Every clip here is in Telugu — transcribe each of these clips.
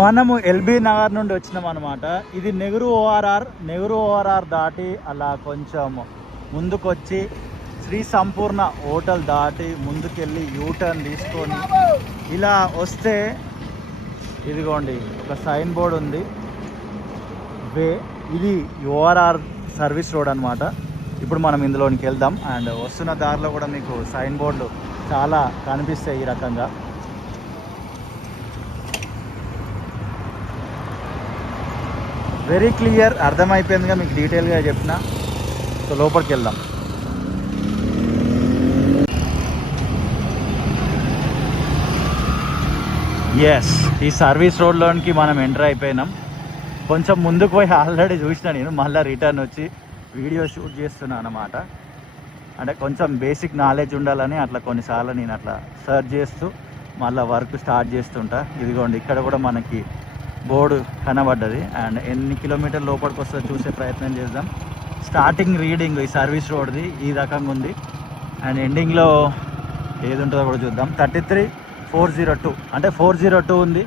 మనము ఎల్బీ నగర్ నుండి వచ్చినాం అనమాట. ఇది నెహ్రూ ఓఆర్ఆర్ దాటి అలా కొంచెం ముందుకొచ్చి శ్రీ సంపూర్ణ హోటల్ దాటి ముందుకెళ్ళి యూటర్న్ తీసుకొని ఇలా వస్తే ఇదిగోండి ఒక సైన్ బోర్డ్ ఉంది వే. ఇది ఓఆర్ఆర్ సర్వీస్ రోడ్ అనమాట. ఇప్పుడు మనం ఇందులోనికి వెళ్దాం. అండ్ వస్తున్న దారిలో కూడా మీకు సైన్ బోర్డులు చాలా కనిపిస్తాయి ఈ రకంగా. వెరీ క్లియర్, అర్థమైపోయిందిగా మీకు డీటెయిల్గా చెప్పిన. సో లోపలికి వెళ్దాం. ఎస్, ఈ సర్వీస్ రోడ్లోనికి మనం ఎంటర్ అయిపోయినాం. కొంచెం ముందుకు పోయి ఆల్రెడీ చూసిన నేను, మళ్ళీ రిటర్న్ వచ్చి వీడియో షూట్ చేస్తున్నాను అన్నమాట. అంటే కొంచెం బేసిక్ నాలెడ్జ్ ఉండాలని అట్లా కొన్నిసార్లు నేను అట్లా సర్చ్ చేస్తూ మళ్ళీ వర్క్ స్టార్ట్ చేస్తుంటా. ఇదిగోండి ఇక్కడ కూడా మనకి బోర్డు కనబడ్డది. అండ్ ఎన్ని కిలోమీటర్ లోపలికి వస్తుందో చూసే ప్రయత్నం చేద్దాం. స్టార్టింగ్ రీడింగ్ ఈ సర్వీస్ రోడ్ది ఈ రకంగా ఉంది. అండ్ ఎండింగ్లో ఏది ఉంటుందో కూడా చూద్దాం. 33,402 అంటే 402 ఉంది.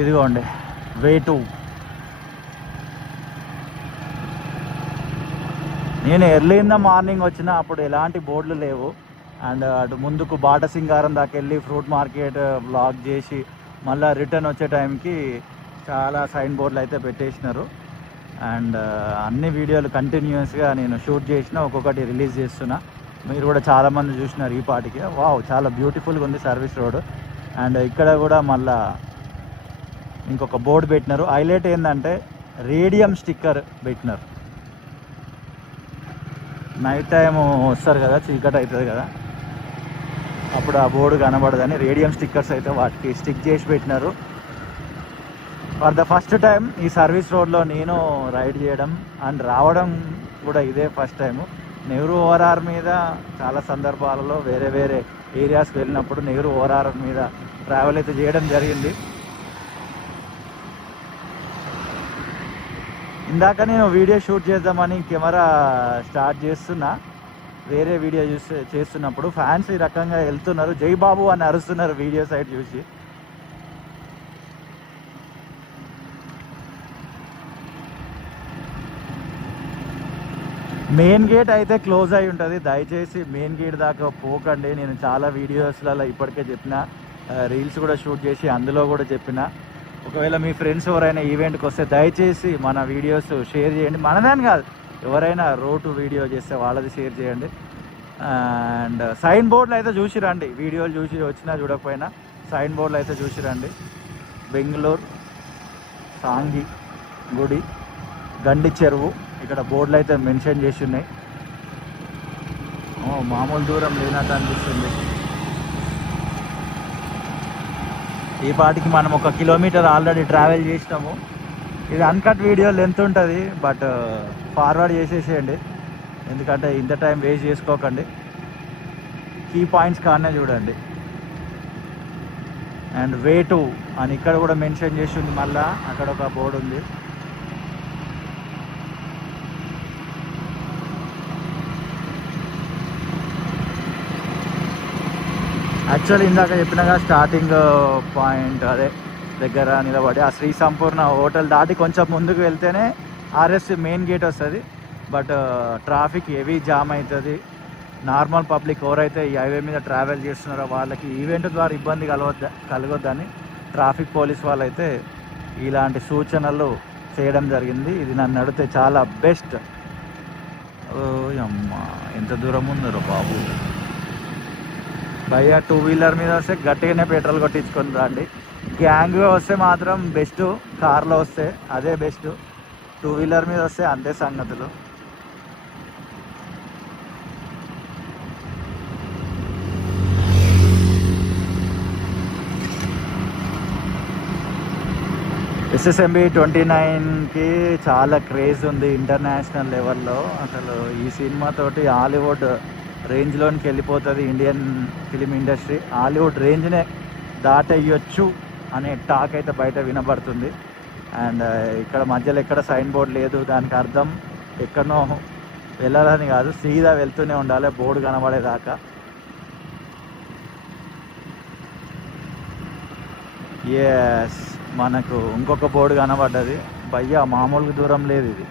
ఇదిగోండి వే 2. నేను ఎర్లీ ఇన్ ద మార్నింగ్ వచ్చిన, అప్పుడు ఎలాంటి బోర్డులు లేవు. అండ్ అటు ముందుకు బాట సింగారం దాకా వెళ్ళి ఫ్రూట్ మార్కెట్ బ్లాక్ చేసి మళ్ళీ రిటర్న్ వచ్చే టైంకి చాలా సైన్ బోర్డులు అయితే పెట్టేసినారు. అండ్ అన్ని వీడియోలు కంటిన్యూస్గా నేను షూట్ చేసిన, ఒక్కొక్కటి రిలీజ్ చేస్తున్నా. మీరు కూడా చాలామంది చూసినారు ఈ పాటికి. వావ్, చాలా బ్యూటిఫుల్గా ఉంది సర్వీస్ రోడ్. అండ్ ఇక్కడ కూడా మళ్ళా ఇంకొక బోర్డు పెట్టినారు. హైలైట్ ఏంటంటే రేడియం స్టిక్కర్ పెట్టినారు. నైట్ టైం వస్తారు కదా, చీకటి అవుతుంది కదా, అప్పుడు ఆ బోర్డు కనబడదని రేడియం స్టిక్కర్స్ అయితే వాటికి స్టిక్ చేసి పెట్టినారు. ఫర్ ద ఫస్ట్ టైం ఈ సర్వీస్ రోడ్లో నేను రైడ్ చేయడం అండ్ రావడం కూడా ఇదే ఫస్ట్ టైము. నెహ్రూ ఓఆర్ఆర్ మీద చాలా సందర్భాలలో వేరే వేరే ఏరియాస్కి వెళ్ళినప్పుడు నెహ్రూ ఓఆర్ఆర్ మీద ట్రావెల్ అయితే చేయడం జరిగింది. ఇందాక నేను వీడియో షూట్ చేద్దామని కెమెరా స్టార్ట్ చేస్తున్నా. వేరే వీడియో చేస్తున్నప్పుడు ఫ్యాన్స్ ఈ రకంగా వెళ్తున్నారు, జై బాబు అని అరుస్తున్నారు వీడియో సైడ్ చూసి. మెయిన్ గేట్ అయితే క్లోజ్ అయి ఉంటుంది. దయచేసి మెయిన్ గేట్ దాకా పోకండి. నేను చాలా వీడియోస్లలో ఇప్పటికే చెప్పిన, రీల్స్ కూడా షూట్ చేసి అందులో కూడా చెప్పిన. ఒకవేళ మీ ఫ్రెండ్స్ ఎవరైనా ఈవెంట్కి వస్తే దయచేసి మన వీడియోస్ షేర్ చేయండి. మనదాని కాదు, ఎవరైనా రోడ్ వీడియో చేస్తే వాళ్ళది షేర్ చేయండి. అండ్ సైన్ బోర్డులు అయితే చూసి రండి. వీడియోలు చూసి వచ్చినా చూడకపోయినా సైన్ బోర్డులు అయితే చూసి రండి. బెంగళూరు సాంగి గుడి, గండి చెరువు, ఇక్కడ బోర్డులు అయితే మెన్షన్ చేసి ఉన్నాయి. మామూలు దూరం లేనట్టు అనిపిస్తుంది. ఈ పాటికి మనం 1 కిలోమీటర్ ఆల్రెడీ ట్రావెల్ చేసినాము. ఇది అన్కట్ వీడియో లెంత్ ఉంటుంది, బట్ ఫార్వర్డ్ చేసేసేయండి, ఎందుకంటే ఇంత టైం వేస్ట్ చేసుకోకండి. కీ పాయింట్స్ కానే చూడండి. అండ్ వే 2 అని ఇక్కడ కూడా మెన్షన్ చేసి ఉంది. మళ్ళా అక్కడ ఒక బోర్డు ఉంది. యాక్చువల్లీ ఇందాక చెప్పినగా స్టార్టింగ్ పాయింట్ అదే దగ్గర నిలబడి ఆ శ్రీ సంపూర్ణ హోటల్ దాటి కొంచెం ముందుకు వెళ్తేనే ఆర్ఎస్ మెయిన్ గేట్ వస్తుంది. బట్ ట్రాఫిక్ హెవీ జామ్ అవుతుంది. నార్మల్ పబ్లిక్ ఎవరైతే ఈ హైవే మీద ట్రావెల్ చేస్తున్నారో వాళ్ళకి ఈవెంట్ ద్వారా ఇబ్బంది కలగొద్దని ట్రాఫిక్ పోలీస్ వాళ్ళైతే ఇలాంటి సూచనలు చేయడం జరిగింది. ఇది నన్ను అడిగితే చాలా బెస్ట్. అమ్మా, ఎంత దూరం ఉందరో బాబు. భయ్యా, 2 వీలర్ మీద వస్తే గట్టిగానే పెట్రోల్ కొట్టించుకొని రండి. గ్యాంగ్గా వస్తే మాత్రం బెస్ట్, కార్లో వస్తే అదే బెస్ట్. 2 వీలర్ మీద వస్తే అంతే సంగతులు. SSMB 29కి చాలా క్రేజ్ ఉంది ఇంటర్నేషనల్ లెవెల్లో. అసలు ఈ సినిమాతోటి హాలీవుడ్ రేంజ్లోనికి వెళ్ళిపోతుంది ఇండియన్ ఫిలిం ఇండస్ట్రీ. హాలీవుడ్ రేంజ్నే దాటేయచ్చు అనే టాక్ అయితే బయట వినబడుతుంది. అండ్ ఇక్కడ మధ్యలో ఎక్కడ సైన్ బోర్డు లేదు. దానికి అర్థం ఎక్కడనో వెళ్ళాలని కాదు, సీదా వెళ్తూనే ఉండాలి బోర్డు కనబడేదాకా. ఎస్, మనకు ఇంకొక బోర్డు కనబడ్డది. భయ్యా మామూలుగా దూరం లేదు ఇది.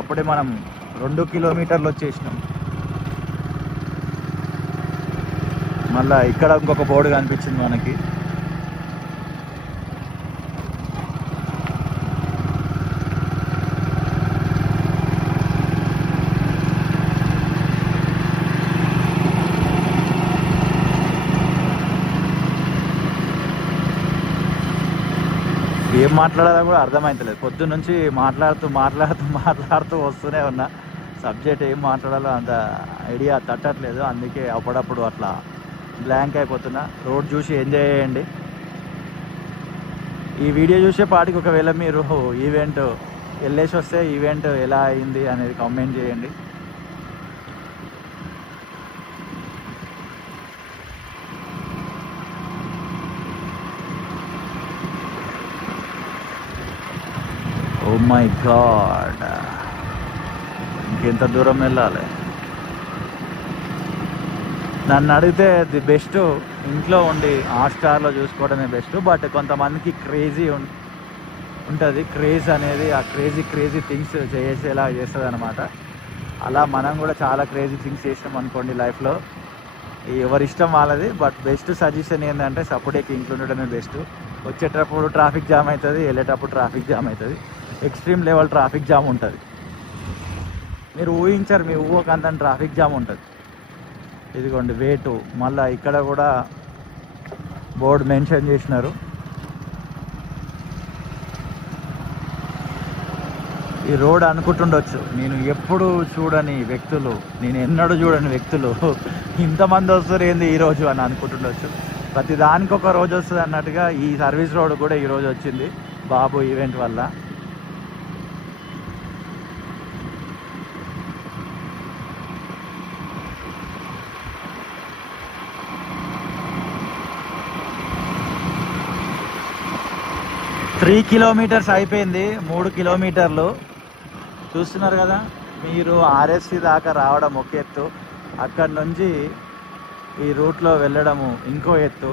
అప్పుడే మనం 2 కిలోమీటర్లు వచ్చేసినాం. మళ్ళా ఇక్కడ ఇంకొక బోర్డు కనిపించింది మనకి. ఏం మాట్లాడాలో కూడా అర్థమవుతలేదు. పొద్దున్న నుంచి మాట్లాడుతూ వస్తూనే ఉన్నా. సబ్జెక్ట్ ఏం మాట్లాడాలో అంత ఐడియా తట్టట్లేదు. అందుకే అప్పుడప్పుడు అట్లా బ్లాంక్ అయిపోతున్నా. రోడ్ చూసి ఎంజాయ్ చేయండి. ఈ వీడియో చూసే పాటికి ఒకవేళ మీరు ఈవెంట్ వెళ్ళేసి వస్తే ఈవెంట్ ఎలా అయింది అనేది కామెంట్ చేయండి. ఓ మై గాడ్, ఇంకెంత దూరం వెళ్ళాలి? నన్ను అడిగితే ది బెస్ట్ ఇంట్లో ఉండి హాట్స్టార్లో చూసుకోవడమే బెస్ట్. బట్ కొంతమందికి క్రేజీ ఉంటుంది. క్రేజ్ అనేది ఆ క్రేజీ థింగ్స్ చేసేలా చేస్తుంది అనమాట. అలా మనం కూడా చాలా క్రేజీ థింగ్స్ చేసినాం అనుకోండి లైఫ్లో. ఎవరి ఇష్టం వాళ్ళది. బట్ బెస్ట్ సజెషన్ ఏంటంటే సపోర్ట్కి ఇంట్లో ఉండడమే బెస్ట్. వచ్చేటప్పుడు ట్రాఫిక్ జామ్ అవుతుంది, వెళ్ళేటప్పుడు ట్రాఫిక్ జామ్ అవుతుంది. ఎక్స్ట్రీమ్ లెవెల్ ట్రాఫిక్ జామ్ ఉంటుంది. మీరు ఊహించారు, మీ ఊహకంత ట్రాఫిక్ జామ్ ఉంటుంది. ఇదిగోండి వేటు. మళ్ళీ ఇక్కడ కూడా బోర్డు మెన్షన్ చేసినారు. ఈ రోడ్ అనుకుంటుండొచ్చు నేను ఎప్పుడు చూడని వ్యక్తులు, నేను ఎన్నడూ చూడని వ్యక్తులు ఇంతమంది వస్తారు ఏంది ఈరోజు అని అనుకుంటుండొచ్చు. ప్రతి దానికి ఒక రోజు వస్తుంది అన్నట్టుగా ఈ సర్వీస్ రోడ్ కూడా ఈరోజు వచ్చింది బాబు ఈవెంట్ వల్ల. త్రీ కిలోమీటర్స్ అయిపోయింది. 3 కిలోమీటర్లు చూస్తున్నారు కదా మీరు. ఆర్ఎస్సి దాకా రావడం ఒక ఎత్తు, అక్కడి నుంచి ఈ రూట్లో వెళ్ళడము ఇంకో ఎత్తు.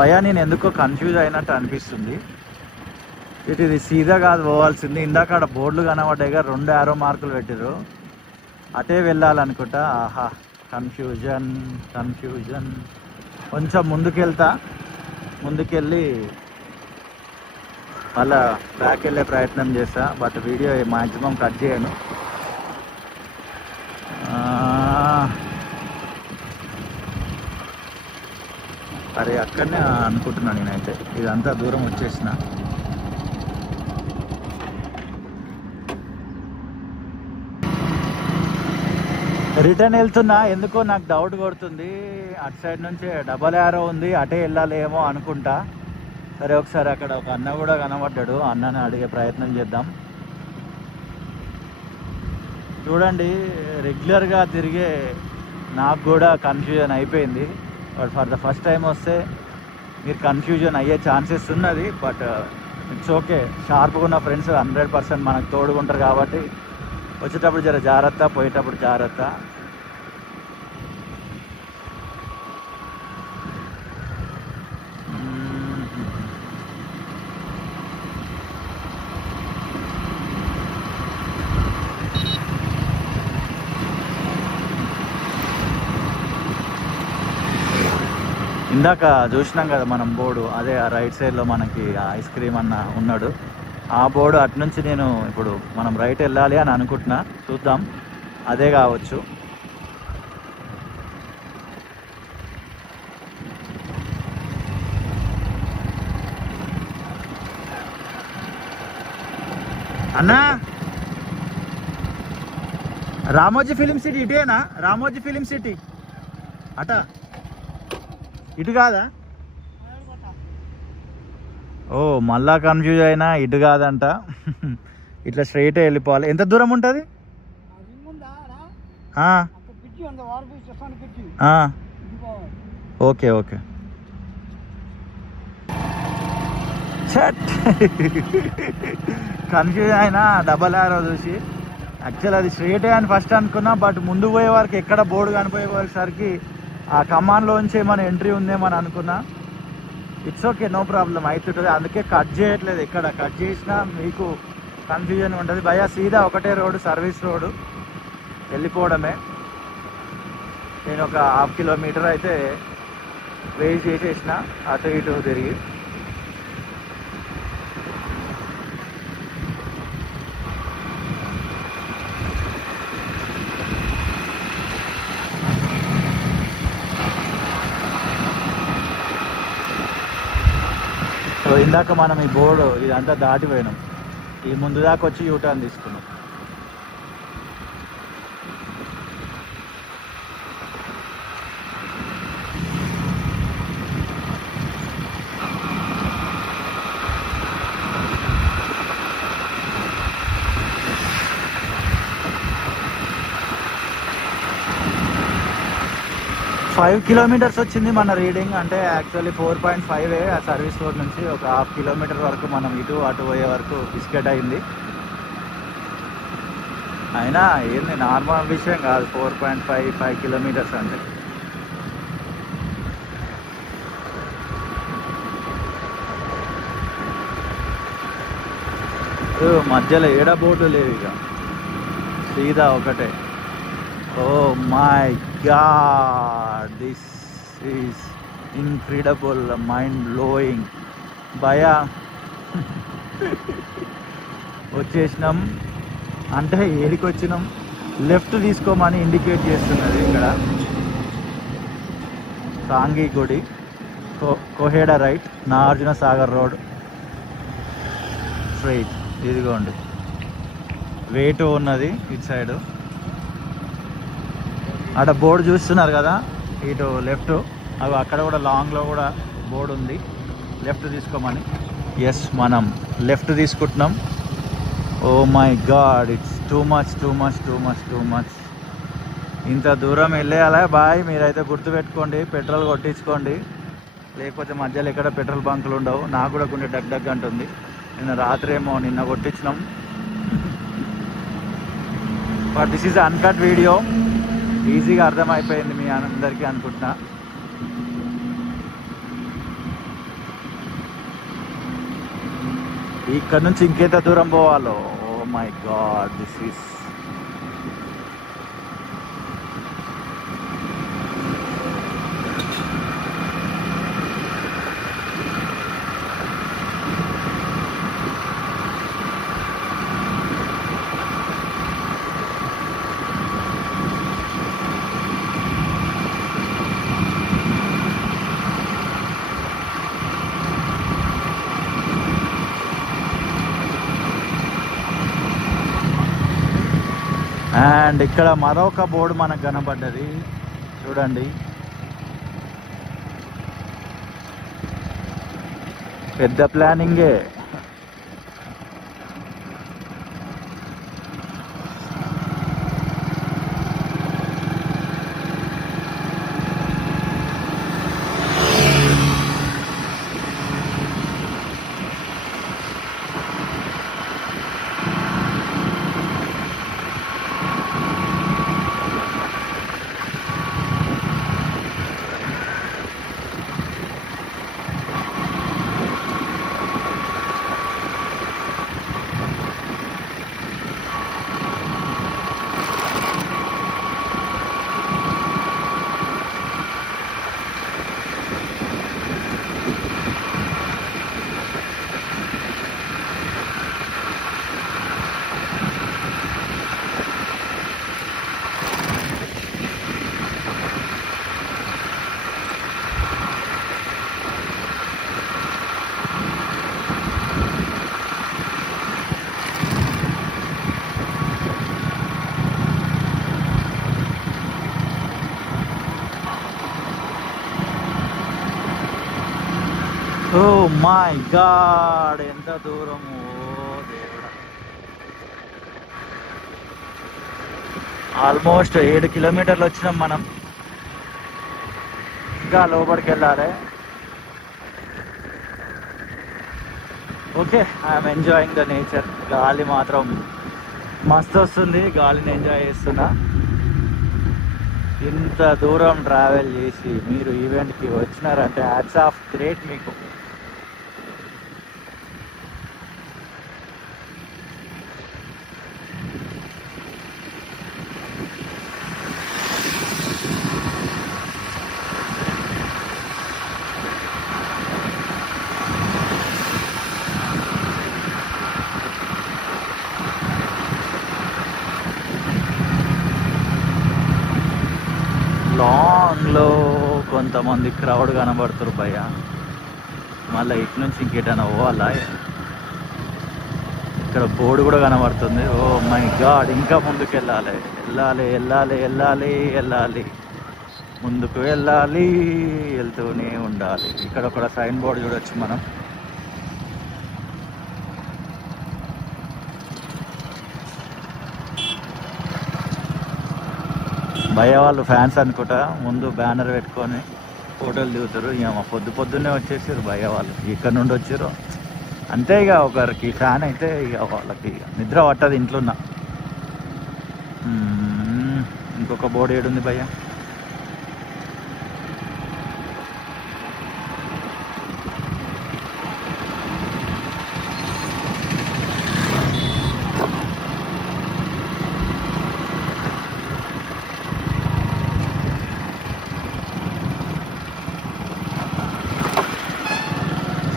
భయా నేను ఎందుకో కన్ఫ్యూజ్ అయినట్టు అనిపిస్తుంది. ఇది సీదా కాదు పోవాల్సింది. ఇందాక అక్కడ బోర్డులు కనబడ్డాయి, 2 యారో మార్కులు పెట్టారు, అటే వెళ్ళాలనుకుంటా. ఆహా, కన్ఫ్యూజన్. కొంచెం ముందుకెళ్ళి అలా బ్యాక్ వెళ్ళే ప్రయత్నం చేస్తా. బట్ వీడియో మ్యాక్సిమం కట్ చేయను. అరే అక్కడనే అనుకుంటున్నాను నేనైతే. ఇదంతా దూరం వచ్చేసిన. రిటర్న్ వెళ్తున్నా. ఎందుకో నాకు డౌట్ కొడుతుంది. అటు సైడ్ నుంచి డబల్ యారో ఉంది, అటే వెళ్ళాలేమో అనుకుంటా. సరే ఒకసారి అక్కడ ఒక అన్న కూడా కనబడ్డాడు, అన్నని అడిగే ప్రయత్నం చేద్దాం. చూడండి, రెగ్యులర్గా తిరిగే నాకు కూడా కన్ఫ్యూజన్ అయిపోయింది. But for the first time వస్తే మీరు కన్ఫ్యూజన్ అయ్యే ఛాన్సెస్ ఉన్నది. But it's okay. షార్ప్గా ఉన్న ఫ్రెండ్స్ 100% మనకు తోడుకుంటారు కాబట్టి వచ్చేటప్పుడు జర జాగ్రత్త, పోయేటప్పుడు జాగ్రత్త. ఇందాక చూసినాం కదా మనం బోర్డు, అదే ఆ రైట్ సైడ్లో మనకి ఐస్ క్రీమ్ అన్న ఉన్నాడు. ఆ బోర్డు అటు నుంచి నేను ఇప్పుడు మనం రైట్ వెళ్ళాలి అని అనుకుంటున్నా. చూద్దాం, అదే కావచ్చు. అన్నా, రామోజీ ఫిలిం సిటీ ఇటేనా? రామోజీ ఫిలిం సిటీ అట ఇటు కాదా? ఓ మళ్ళా కన్ఫ్యూజ్ అయినా. ఇటు కాదంట, ఇట్లా స్ట్రైటే వెళ్ళిపోవాలి. ఎంత దూరం ఉంటుంది? Okay okay. చట్ కన్ఫ్యూజ్ అయినా డబల్ యారో చూసి. యాక్చువల్ అది స్ట్రేటే అని ఫస్ట్ అనుకున్నా, బట్ ముందు పోయే వరకు ఎక్కడ బోర్డు కనిపోయేసరికి ఆ కమాన్లోంచి ఏమైనా ఎంట్రీ ఉందేమని అనుకున్నా. ఇట్స్ ఓకే, నో ప్రాబ్లం, అవుతుంటుంది. అందుకే కట్ చేయట్లేదు. ఎక్కడ కట్ చేసినా మీకు కన్ఫ్యూజన్ ఉంటుంది. భయ సీదా ఒకటే రోడ్డు, సర్వీస్ రోడ్డు, వెళ్ళిపోవడమే. నేను ఒక 1/2 కిలోమీటర్ అయితే వెయిట్ చేసేసిన అటు ఇటు తిరిగి. సో ఇందాక మనం ఈ బోర్డు ఇదంతా దాటిపోయినాం. ఈ ముందు దాకా వచ్చి యూటర్న్ తీసుకున్నాం. ఫైవ్ కిలోమీటర్స్ వచ్చింది మన రీడింగ్. అంటే యాక్చువల్లీ 4.5 ఆ సర్వీస్ రోడ్ నుంచి ఒక 1/2 కిలోమీటర్ వరకు మనం ఇటు అటు పోయే వరకు బిస్కెట్ అయింది. అయినా ఏంది నార్మల్ విషయం కాదు 4.5 కిలోమీటర్స్ అంటే. మధ్యలో ఏడ బోర్డు లేవు, ఇక సీదా ఒకటే. Oh my god, this is incredible, mind blowing. భయా వచ్చేసినాం అంటే ఏడికి వచ్చినాం, లెఫ్ట్ తీసుకోమని ఇండికేట్ చేస్తున్నది ఇక్కడ. సాంఘీ గుడి, Koheda right, Nagarjuna Sagar road straight. ఇదిగోండి వేటు ఉన్నది ఇటు సైడు. అక్కడ బోర్డు చూస్తున్నారు కదా, ఇటు లెఫ్ట్. అవి అక్కడ కూడా లాంగ్లో కూడా బోర్డు ఉంది, లెఫ్ట్ తీసుకోమని. ఎస్, మనం లెఫ్ట్ తీసుకుంటున్నాం. Oh my god, it's too much too much too much too much. ఇంత దూరం వెళ్ళేయాలా బాయ్? మీరైతే గుర్తుపెట్టుకోండి, పెట్రోల్ కొట్టించుకోండి, లేకపోతే మధ్యలో ఎక్కడ పెట్రోల్ బంకులు ఉండవు. నాకు కూడా కొన్ని డగ్ డగ్ అంటుంది. నిన్న కొట్టించినాం. But this is uncut video, ఈజీగా అర్థమైపోయింది మీ అందరికీ అనుకుంటున్నా. ఇక్కడ నుంచి ఇంకెంత దూరం పోవాలో. Oh my god, this is and ఇక్కడ మరొక బోర్డు మనకు కనబడ్డది చూడండి. పెద్ద ప్లానింగే. ఓ మై గాడ్, ఎంత దూరము! ఓ దేవుడా, ఆల్మోస్ట్ 7 కిలోమీటర్లు వచ్చినాం మనం. ఇంకా లోపలికి వెళ్ళాలి. Okay, I'm enjoying the nature. గాలి మాత్రం మస్తు వస్తుంది, గాలిని ఎంజాయ్ చేస్తున్నా. ఇంత దూరం ట్రావెల్ చేసి మీరు ఈవెంట్కి వచ్చినారంటే హ్యాట్స్ ఆఫ్, గ్రేట్ మీకు. లాంగ్లో కొంతమంది క్రౌడ్ కనబడుతున్నారు భయ్య. మళ్ళీ ఇటు నుంచి ఇంకేటైనా పోవాలా? ఇక్కడ బోర్డు కూడా కనబడుతుంది. ఓ మై గాడ్, ఇంకా ముందుకు వెళ్ళాలి, వెళ్ళాలి వెళ్ళాలి వెళ్ళాలి వెళ్ళాలి, ముందుకు వెళ్ళాలి, వెళ్తూనే ఉండాలి. ఇక్కడ ఒక సైన్ బోర్డు చూడొచ్చు మనం. భయ్య వాళ్ళు ఫ్యాన్స్ అనుకుంటా, ముందు బ్యానర్ పెట్టుకొని ఫోటోలు దిగుతారు. ఇక పొద్దున్నే వచ్చేసారు భయ్య వాళ్ళు, ఇక్కడ నుండి వచ్చారు అంతే. ఇక ఒకరికి ఫ్యాన్ అయితే ఇక వాళ్ళకి నిద్ర పట్టదు ఇంట్లో. ఇంకొక బోర్డు ఏడుంది భయ్య?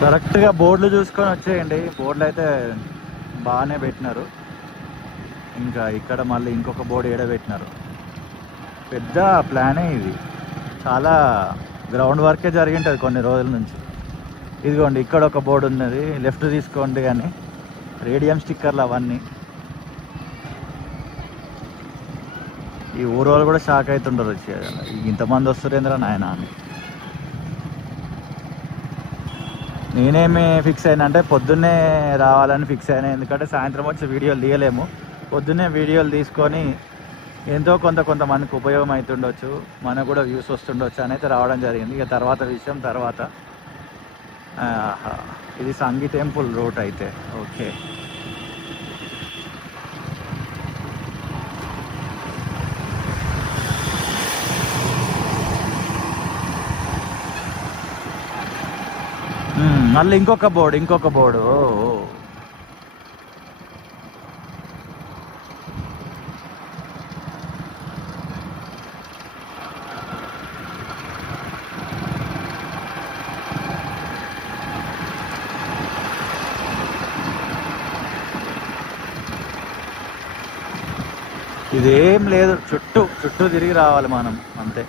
కరెక్ట్గా బోర్డులు చూసుకొని వచ్చేయండి. బోర్డులు అయితే బాగానే పెట్టినారు. ఇంకా ఇక్కడ మళ్ళీ ఇంకొక బోర్డు ఏడబెట్టినారు. పెద్ద ప్లానే ఇది, చాలా గ్రౌండ్ వర్కే జరిగింటుంది కొన్ని రోజుల నుంచి. ఇదిగోండి ఇక్కడ ఒక బోర్డు ఉన్నది, లెఫ్ట్ తీసుకోండి అని రేడియం స్టిక్కర్లు అవన్నీ. ఈ ఊరోళ్ళు కూడా షాక్ అవుతుంటారు వచ్చి, ఇంతమంది వస్తురేంద్ర నాయన అని. నేనేమి ఫిక్స్ అయినా అంటే పొద్దున్నే రావాలని ఫిక్స్ అయినా, ఎందుకంటే సాయంత్రం వచ్చి వీడియోలు తీయలేము. పొద్దున్నే వీడియోలు తీసుకొని ఎంతో కొంతమందికి ఉపయోగం అవుతుండొచ్చు, మనకు కూడా వ్యూస్ వస్తుండొచ్చు అని అయితే రావడం జరిగింది. ఇక తర్వాత విషయం తర్వాత. ఇది సంగీ టెంపుల్ రూట్ అయితే. ఓకే, మళ్ళీ ఇంకొక బోర్డు. ఇదేం లేదు, చుట్టూ తిరిగి రావాలి మనం అంతే.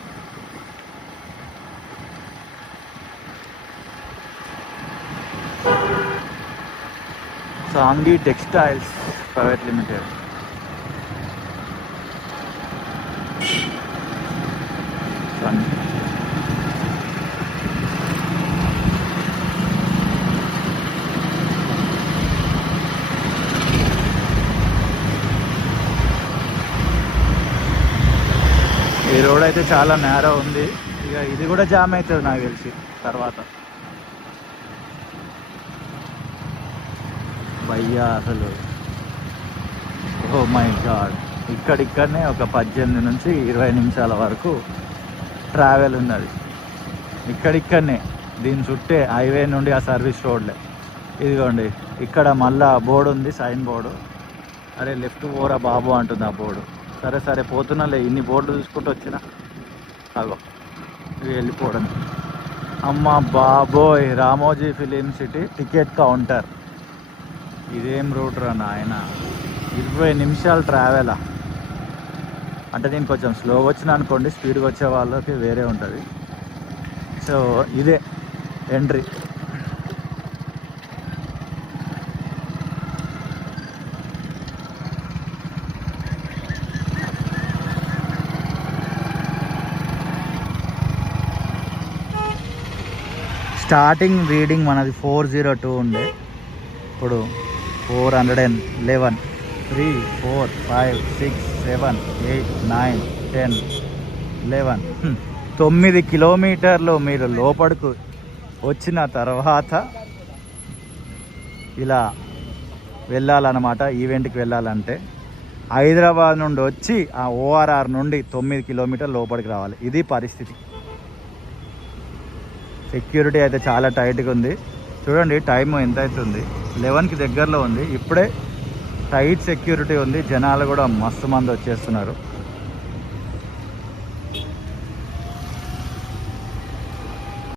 Sanghi textiles private limited. ఈ రోడ్ అయితే చాలా నేరో ఉంది. ఇక ఇది కూడా జామ్ అవుతుంది నాకు తెలిసి తర్వాత. భయ్యా అసలు ఓ మై గాడ్, ఇక్కడనే ఒక 18 నుంచి 20 నిమిషాల వరకు ట్రావెల్ ఉన్నది. ఇక్కడనే దీని చుట్టే హైవే నుండి ఆ సర్వీస్ రోడ్లే. ఇదిగోండి ఇక్కడ మళ్ళా బోర్డు ఉంది, సైన్ బోర్డు. అరే లెఫ్ట్ పోరా బాబు అంటుంది ఆ బోర్డు. సరే పోతున్నాలే, ఇన్ని బోర్డులు చూసుకుంటూ వచ్చినా అగో ఇవి వెళ్ళిపోవడం. అమ్మ బాబోయ్, Ramoji film city ticket counter. ఇదేం రూట్ రా నాయన, 20 నిమిషాలు ట్రావెలా అంటే. నేను కొంచెం స్లోగా వచ్చిన అనుకోండి, స్పీడ్గా వచ్చే వాళ్ళకి వేరే ఉంటుంది. సో ఇదే ఎంట్రీ. స్టార్టింగ్ రీడింగ్ మనది 402 ఉండే, ఇప్పుడు 411. 3, 4, 5, 6, 7, 8, 9, 10, 11. 9 కిలోమీటర్లు మీరు లోపలికి వచ్చిన తర్వాత ఇలా వెళ్ళాలన్నమాట. ఈవెంట్కి వెళ్ళాలంటే హైదరాబాద్ నుండి వచ్చి ఆ ఓఆర్ఆర్ నుండి 9 కిలోమీటర్ల లోపలికి రావాలి. ఇది పరిస్థితి. సెక్యూరిటీ అయితే చాలా టైట్గా ఉంది. చూడండి టైం ఎంత అవుతుంది, 11కి దగ్గరలో ఉంది. ఇప్పుడే టైట్ సెక్యూరిటీ ఉంది. జనాలు కూడా మస్తు మంది వచ్చేస్తున్నారు.